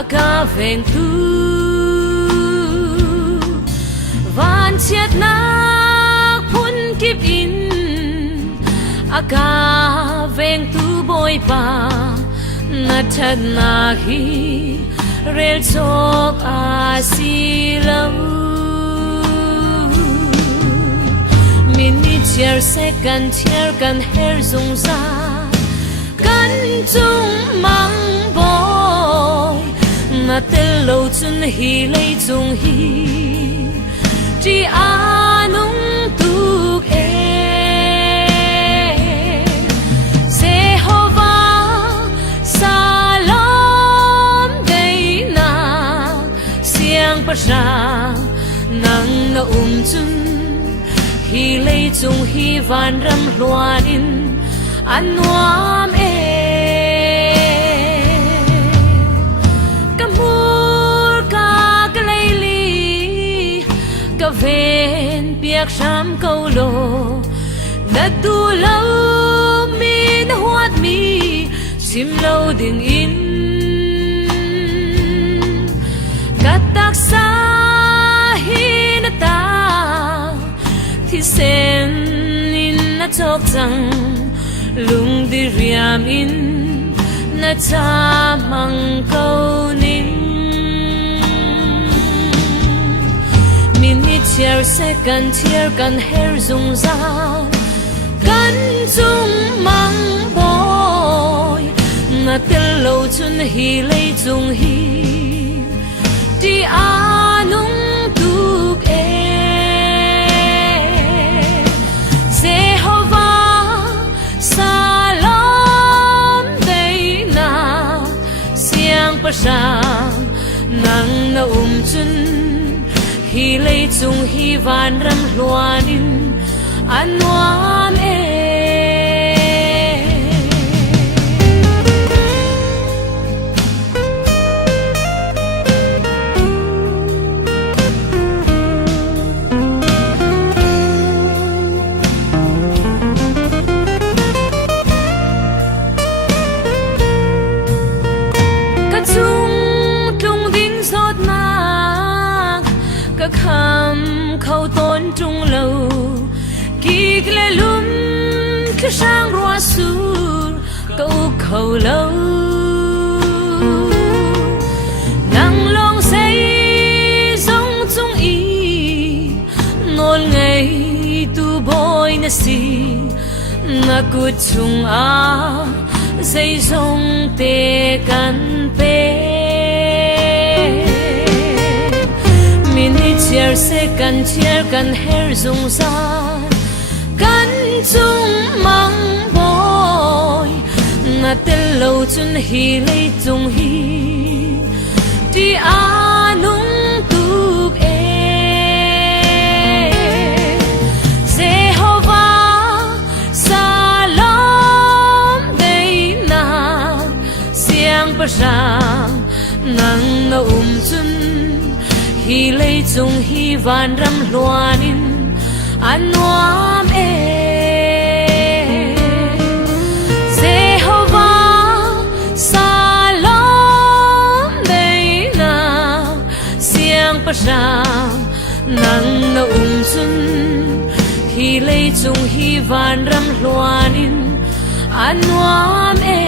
aka veng tu van chiat na phun kip in aka veng tu boy pa na that na hi rel chok a si lau minute chair second chair kan her zung za kan chung mang boy na tel lo chun hi lei chung hi ti anung tuk e Jehovah Salom dei na siang pa sha nang na chun hi lei chung hi van ram hluan in an nuam e kamur ka klei li ka ven piak sham câu lo na du lo mi na huat mi sim lo ding in katak sa hi na ta thì sen in na chok chang lung di riam in na cha mang câu ning minute chair second chair kan her zung za kan chung mang boy na tel lo chun hi lei chung hi ti anung tuk e Jehovah Salom dei na siang pa sha nang na chun hi lei chung hi van ram hluan in an nuam e kham khâu tôn trung lâu kỳ lệ lum cứ sang rùa sur câu khâu lâu nắng long say giống chung y nôn ngày tu boy na si na cút chung a dây giống tê can pe minute chair second chair kan her zung za kan chung mang boy na tel lo chun hi lei chung hi ti anung tuk e Jehovah Salom dei na siang pa sang nang na chun hi lei chung hi van ram hluan in an nuam e Jehovah Salom dei na siang pa sang nang na chun hi lei chung hi van ram hluan in an nuam e